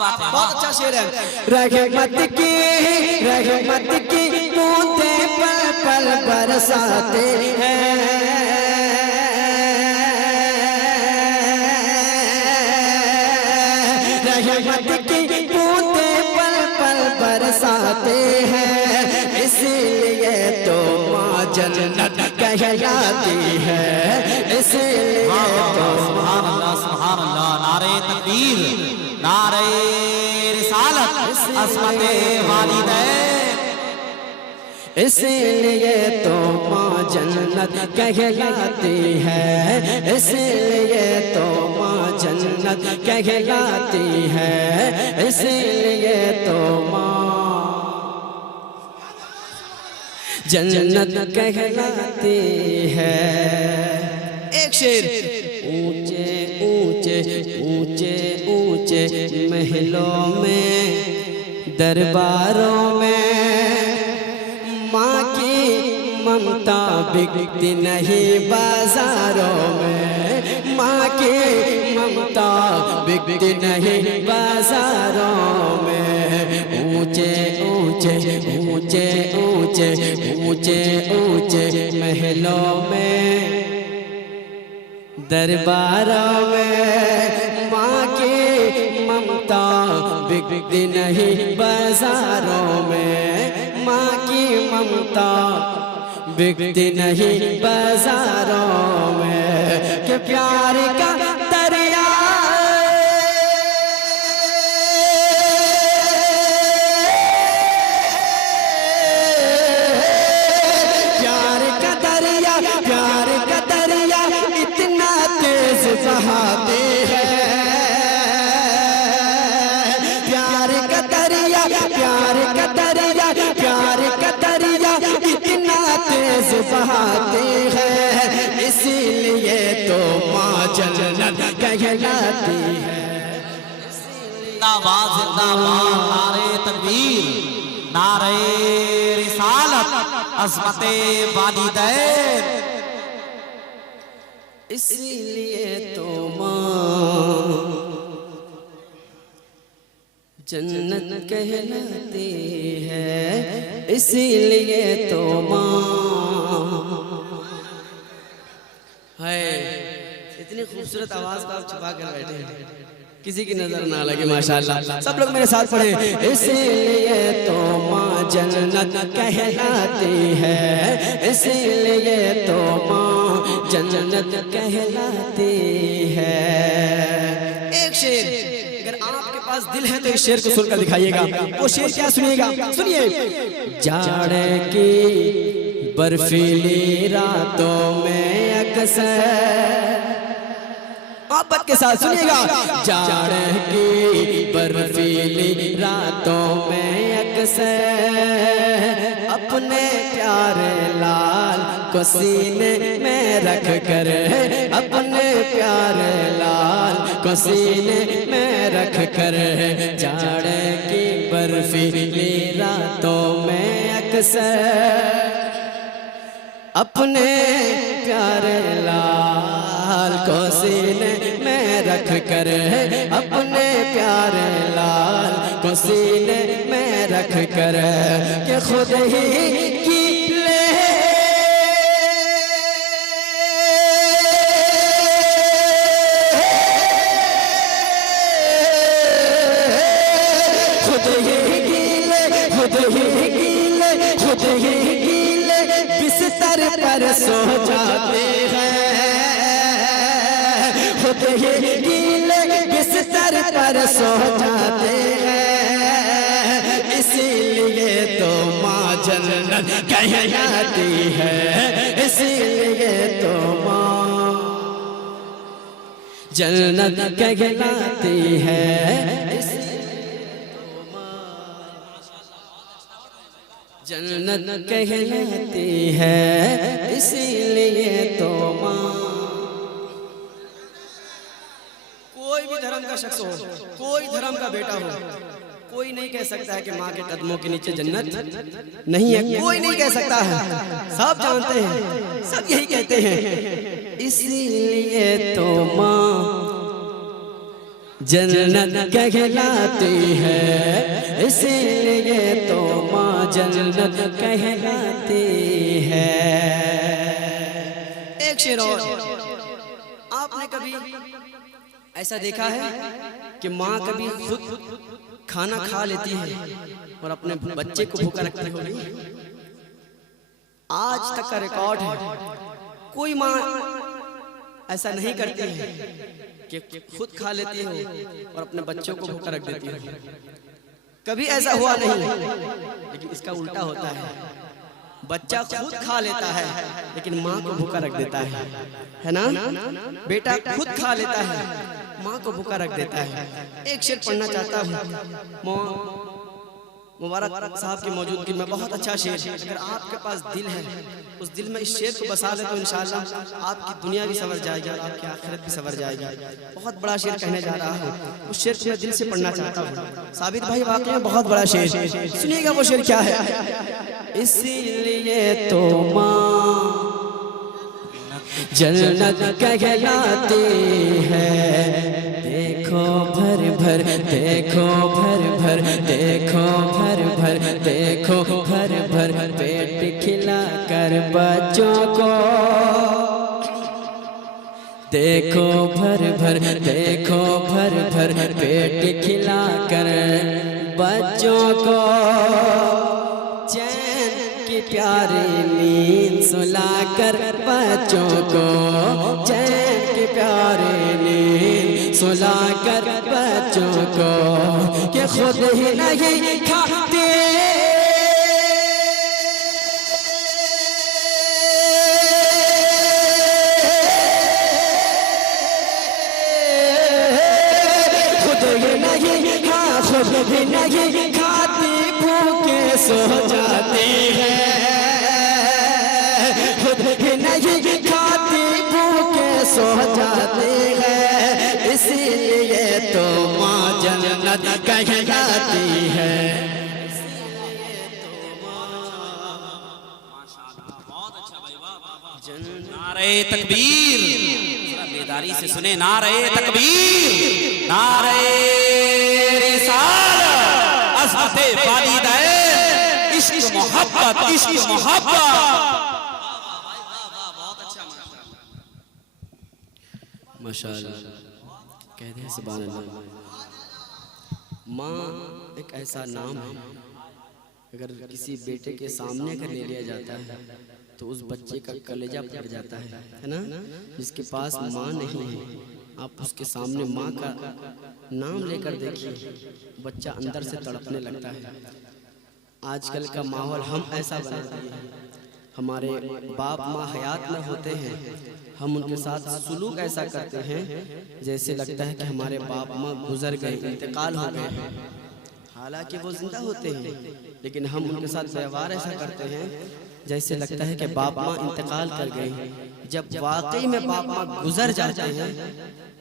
बात है, बहुत अच्छा शेर है। रहमत की बूंदे पल पल बरसाते हैं, रहमत की बूंदे पल पल बरसाते हैं, इसलिए तो माँ जन्नत कहलाती है, इसलिए तो सुभान अल्लाह सुभान अल्लाह। नारे तकबीर, नारे रिसालत, अस्मते वालिदैन, इसलिए तो माँ जन्नत कहलाती है, इसलिए तो माँ जन्नत कहलाती है, इसलिए तो माँ जन्नत कहलाती है। एक शेर। ऊंचे ऊंचे ऊंचे ऊंचे महलों में दरबारों में माँ की ममता बिकती नहीं बाजारों में, माँ की ममता बिकती नहीं बाजारों में। ऊंचे ऊंचे ऊंचे ऊंचे ऊंचे ऊंचे महलों में दरबारों में माँ की ममता बिकती नहीं बाजारों में, माँ की ममता बिकती नहीं बाजारों में। कि प्यार का दरिया इतना तेज बहाते हैं, प्यार का दरिया इतना तेज बहाते हैं, इसीलिए तो माँ जन्नत कहलाती है। जिंदाबाद जिंदाबाद। नारे तकबीर, नारे रिसालत, अस्मते वालिदैन, इसीलिए तो माँ जन्नत कहलाती है, इसीलिए तो माँ है। इतनी खूबसूरत आवाज का आप छुपा कर बैठे हैं, किसी की नजर ना लगे माशाअल्लाह। सब लोग मेरे साथ पढ़े। इसीलिए तो माँ जन्नत कहलाती है, इसीलिए तो माँ जन्नत कहलाती है। एक शेर, अगर आपके पास दिल है तो इस शेर को सुनकर दिखाइएगा। वो शेर क्या सुनिएगा, सुनिए। जाड़े की बर्फीली रातों में अक्सर, मोहब्बत के साथ सुनिएगा। जाड़े की बर्फीली रातों में अक्सर अपने प्यारे लाल को सीने में रख कर, अपने प्यारे लाल को सीने में रख कर, जाड़े की बर्फीली रातों में अक्सर अपने प्यारे लाल को सीने में रख कर, अपने प्यारे लाल को सीने में रख कर, कि खुद ही की ले खुद ही गीले बिस्तर पर सो जाते हैं, खुद ही गीले बिस्तर पर सो जाते हैं, इसीलिए तो माँ जन्नत कहलाती है, इसीलिए तो माँ जन्नत कहलाती है। जन्नत कहलाती है, इसीलिए तो माँ। कोई भी धर्म का शख्स हो, कोई धर्म का बेटा हो, कोई नहीं कह सकता है कि माँ के कदमों के नीचे जन्नत नहीं है, कोई नहीं कह सकता है। सब जानते हैं, सब यही कहते हैं, इसीलिए तो माँ जन्नत कहलाती है, इसीलिए तो माँ जन्नत कहलाती है। एक शेर और, आपने कभी ऐसा देखा है कि माँ कभी खुद खाना खा लेती है और अपने बच्चे को भूखा रखती होगी? आज तक का रिकॉर्ड है, कोई माँ ऐसा नहीं करती है कि खुद खा लेती हो और अपने बच्चों को भूखा रख देती हो। कभी ऐसा हुआ नहीं, लेकिन इसका उल्टा होता है। बच्चा खुद खा लेता है लेकिन माँ को भूखा रख देता है ना? बेटा खुद खा लेता है, माँ को भूखा रख देता है। एक शेर पढ़ना चाहता हूँ, मुबारक साहब की मौजूदगी में, बहुत अच्छा शेर। अगर आपके पास दिल है, उस दिल में इस शेर को बसा ले तो इंशाअल्लाह आपकी दुनिया भी संवर जाएगी और आपकी आखिरत भी संवर जाएगी। बहुत बड़ा शेर कहने जा रहा हूँ, उस शेर को मैं दिल से पढ़ना चाहता हूँ। साबित भाई वाकई में बहुत बड़ा शेर, सुनिएगा वो शेर क्या है। इसीलिए तो माँ जन्नत कहलाती है, देखो भर भर, देखो भर भर, देखो भर भर, देखो भर भर पेट खिला कर बच्चों को, देखो भर भर, देखो भर भर पेट खिला कर बच्चों को, चैन की प्यारी नींद सुलाकर बच्चों को, चैन की प्यारी नींद सुलाकर बच्चों को, कि खुद ही नहीं खाते खुद भी नहीं खाती, भूखे सो जाती है, खुद भी नहीं खाती, भूखे सो जाती है, इसीलिए तो माँ जन्नत कहलाती है। नारे तकबीर, बेदारी से सुने, नारे तकबीर, नारे रिसालत, अज़मते वालिदैन, इश्क मोहब्बत, इश्क मोहब्बत। माशाअल्लाह, कहते हैं सुभान अल्लाह। माँ एक ऐसा नाम है, अगर किसी बेटे के सामने कर ले लिया जाता है तो उस बच्चे का कलेजा फट जाता है ना? जिसके पास माँ नहीं है, आप उसके सामने माँ का नाम लेकर देखिए, बच्चा अंदर से तड़पने लगता है। आजकल का माहौल हम ऐसा बना दिए हैं, हमारे बाप माँ हयात में होते हैं, हम उनके साथ सलूक ऐसा करते हैं जैसे लगता है कि हमारे बाप माँ गुजर गए, इंतकाल हो गए हैं। हालांकि वो जिंदा होते हैं, लेकिन हम उनके साथ व्यवहार ऐसा करते हैं जैसे लगता है कि बाप माँ इंतकाल कर गए। जब वाकई में बाप माँ गुजर जाते हैं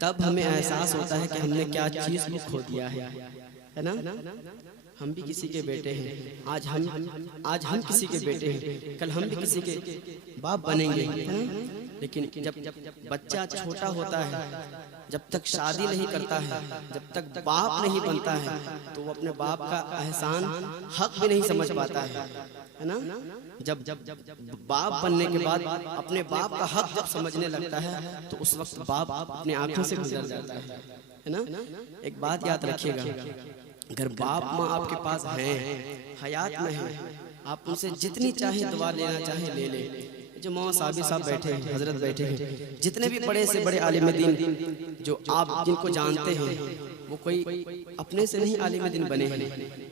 तब हमें एहसास होता है कि हमने क्या चीज़ को खो दिया है ना? हम भी किसी के बेटे हैं, आज हम किसी के बेटे हैं, कल हम भी किसी के बाप बनेंगे, है ना? लेकिन जब बच्चा छोटा होता है, जब तक शादी नहीं करता है, जब तक बाप नहीं बनता है, तो वो अपने बाप का एहसान हक भी नहीं समझ पाता है ना? जब बाप बनने के बाद अपने बाप का हक जब समझने लगता है तो उस वक्त बाप अपनी आंखों से गुजर जाता है ना? एक बात याद रखिएगा, अगर बाप माँ आपके पास हैं, हयात में हैं, आप उनसे जितनी चाहे दुआ लेना चाहे ले ले। जो मौलाना साबिर साहब बैठे हैं, हजरत बैठे हैं, जितने भी बड़े से बड़े आलिम दीन जो आप जिनको जानते हैं, वो कोई अपने से नहीं आलिम दीन बने हैं,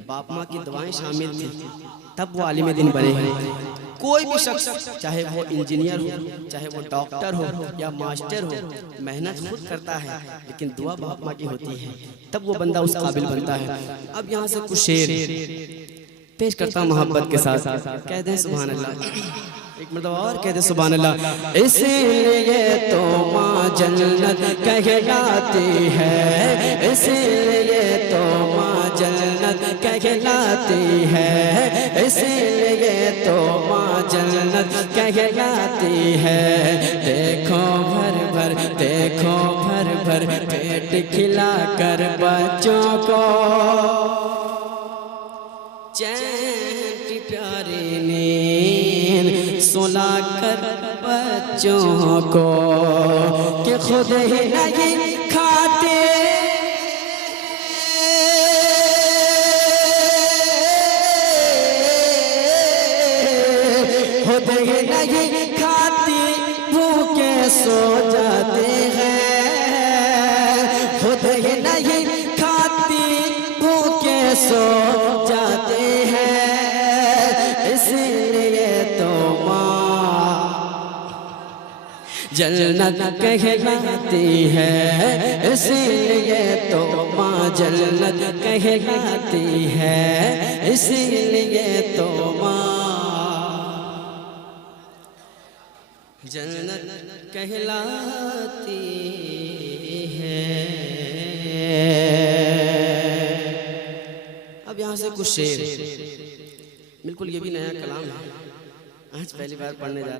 बाप माँ की दुआएं शामिल थी तब वो आलिम दीन बने हैं। कोई भी शख्स, चाहे वो इंजीनियर हो, चाहे वो डॉक्टर हो या मास्टर हो, मेहनत खुद करता है लेकिन दुआ बाप माँ की होती है, तब वो बंदा उस काबिल बनता है। अब यहाँ से कुछ शेर पेश करता हूँ मोहब्बत के साथ, कह दें सुभान अल्लाह, एक मतलब और कह दे सुभान अल्लाह। इसीलिए तो माँ जन्नत कहलाती है, इसीलिए तो माँ जन्नत कहलाती है, इसलिए तो माँ जन्नत कहलाती है। देखो भर भर पेट खिलाकर बच्चों को चैन की प्यारी नींद सुलाकर बच्चों को, कि खुद ही नहीं खाते खुद ही नहीं खाती भूखे सो जाते हैं, खुद ही नहीं खाती भूखे सो जाते हैं। इसलिए तो माँ जन्नत कहलाती है, इसलिए तो माँ जन्नत कहलाती है, इसलिए तो माँ जन्नत कहलाती है। अब यहाँ से कुछ शेर, बिल्कुल ये भी नया कलाम है, आज पहली बार पढ़ने जा